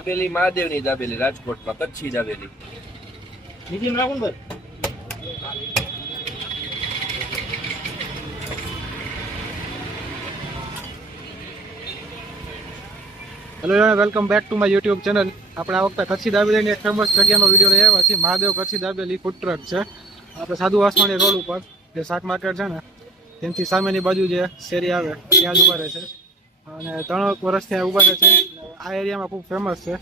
દાબેલી મહાદેવની દાબેલી રાજકોટમાં કચ્છી દાબેલી. બીજી રાખો ને ભાઈ. Hello welcome back to my YouTube channel. આપણે આ વખતે કચ્છી દાબેલીની એક ફેમસ જગ્યાનો વિડીયો લઈ આવ્યા છીએ. મહાદેવ કચ્છી દાબેલી ફૂડ ટ્રક છે આપણે સાધુ વાસવાણી રોડ ઉપર જે શાક માર્કેટ છે ને તેનાથી સામેની બાજુ જે શેરી આવે ત્યાં જ ઊભા રહે છે અને 3 વર્ષથી ત્યાં ઊભા રહે છે. આ એરિયામાં ખૂબ ફેમસ છે.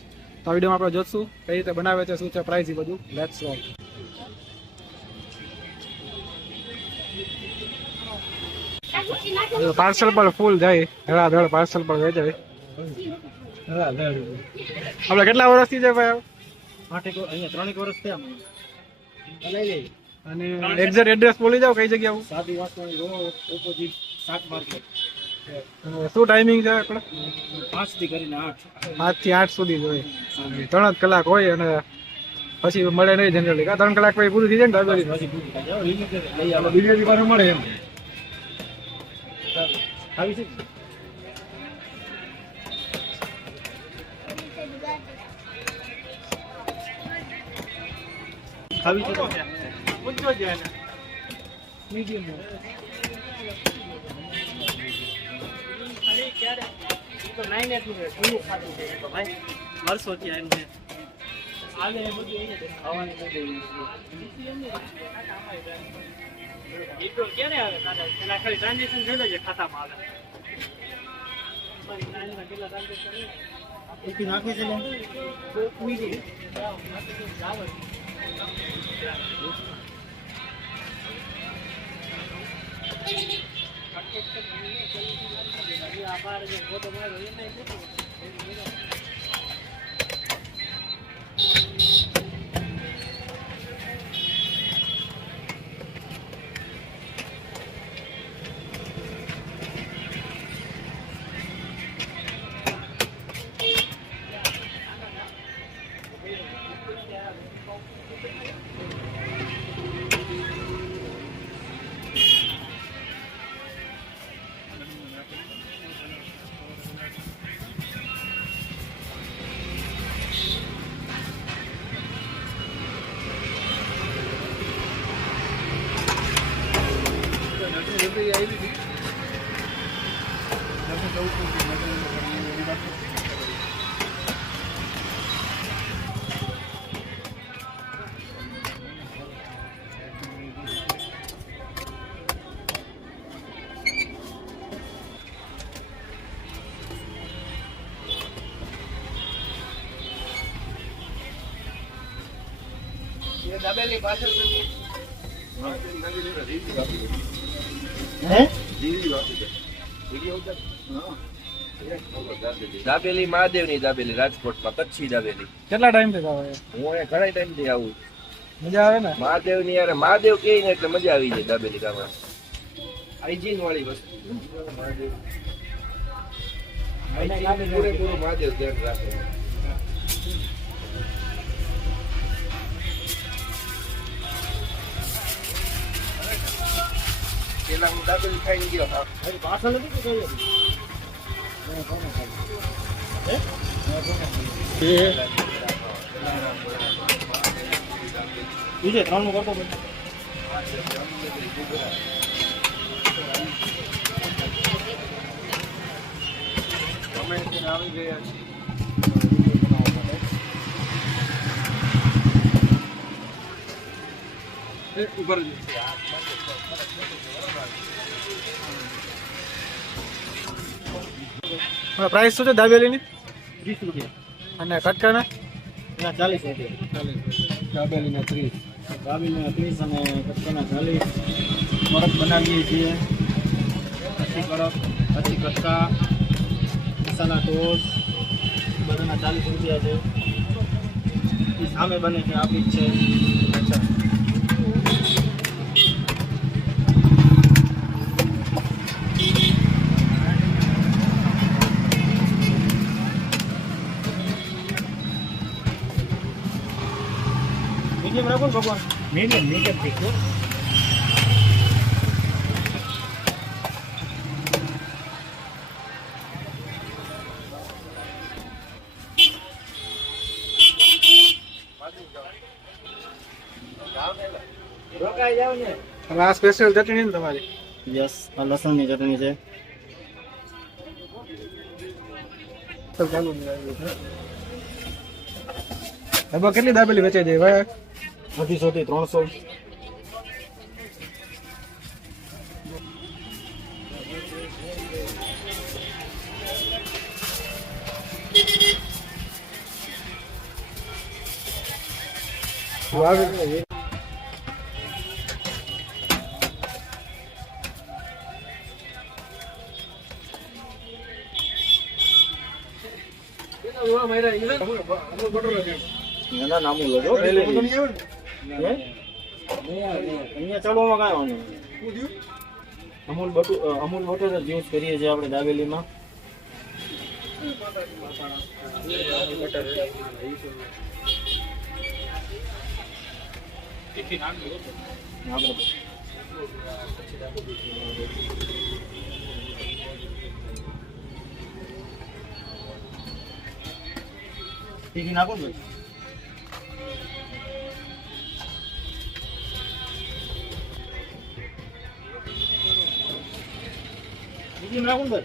તો આ વિડીયોમાં આપણે જોઈશું કઈ રીતે બનાવે છે, શું છે પ્રાઇસ, એ બધું. Let's go. પાર્સલ પર ફૂલ જાય, ધડાધડ પાર્સલ પર વેચાય. આપણે કેટલા વર્ષથી છે ભાઈ? 8 અહીંયા 3 વર્ષ થયા લઈ લઈ. અને એક્ઝેક્ટ એડ્રેસ બોલી જાવ, કઈ જગ્યા? સાદી વાસવાણી રોડ ઓપોઝિટ શાક માર્કેટ. શું ટાઈમિંગ છે આપણે? 5 થી કરીને 8. 5 થી 8 સુધી જોઈએ. 3 જ કલાક હોય અને પછી મળે નહીં જનરલી. 3 કલાક પછી પૂરું થઈ જાય ને દાબેલી. ડિલિવરી પર મળે એમ. આવી છે ખાવી છે પૂછો જ ને મીડિયમ અરે ક્યારે તો 9 એટલું છે ઘણું ખાતું છે તો ભાઈ વર્ષોથી એમ છે આલે એ બધું એને ખાવાની નથી એ તો ક્યારે આવે તારે પેલા ખાલી ટ્રાન્ઝેક્શન થઈ જાય ખાતામાં આવે કેટલા ટ્રાન્ઝેક્શન એક નાખે છે તો કોઈ આભાર જે ફોટો માર્યો એને દાબેલી પાછળ દાબેલી મહાદેવની દાબેલી રાજકોટમાં કચ્છી દાબેલી. કેટલા ટાઈમ થી ખાવા? હું અહીંયા ઘણા ટાઈમ થી આવું. મજા આવે ને? મહાદેવ ની યાર મહાદેવ કે ને એટલે મજા આવી જાય દાબેલી ખાવા. હાઇજીન વાળી વસ્તુ. મહાદેવ પૂરેપૂરું મહાદેવ ધ્યાન રાખે. પેલા હું દાબેલી ખાઈને ગયો. હા પાછળ નથી કે કઈ બીજે 3 નું કરતો ભાઈ આવી ગયા છે ઉપર પ્રાઇસ શું છે દાબેલીની? 30 રૂપિયા અને કટકાના? 40 રૂપિયા. દાબેલીના 30. દાબેલીના 30 અને કટકાના 40. કડક બનાવીએ છીએ. પછી કડક, પછી કટકા, મસાલા ટોસ બધાના 40 રૂપિયા છે. એ સામે બને છે આપી જ છે. અચ્છા. મીડિયમ રાખો ને ભગવાન. મીડિયમ તીખું. રોકાઈ જાવ ને. હવે આ સ્પેશિયલ ચટણી ને તમારી. યસ, આ લસણની ચટણી છે. તો ચાલુ નહીં આવ્યું છે. હવે કેટલી દાબેલી વેચાઈ જાય ભાઈ? 250 થી 300. આવે એના નામું લજો પહેલેથી. હે? અહીંયા ચડવામાં કાંઈ વાંધો નહીં. અમૂલ બટર જ યુઝ કરીએ છીએ આપણે દાબેલીમાં. આપણે તીખી નાખો ને. તીખી નાખો ને.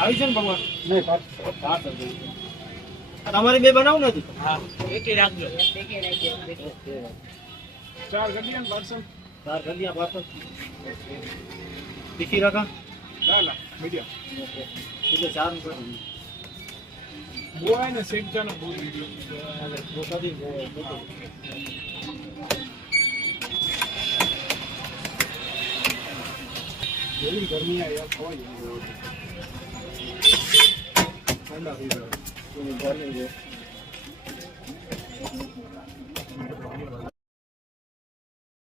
આવી છે ને ભગવાન? નહીં તમારી બે બનાવું નથી? ચાર ગડિયા ને પાર્સલ. 4 કરી દે પાછળ. તીખી રાખા? ના મીડિયમ. એટલે 4 કરો. બોવાય ને સેટ જાનો બોલી ગયો. બોતાદી જેવી ગરમી આ યાર હોય ઠંડા થઈ જાય. ગરમી છે.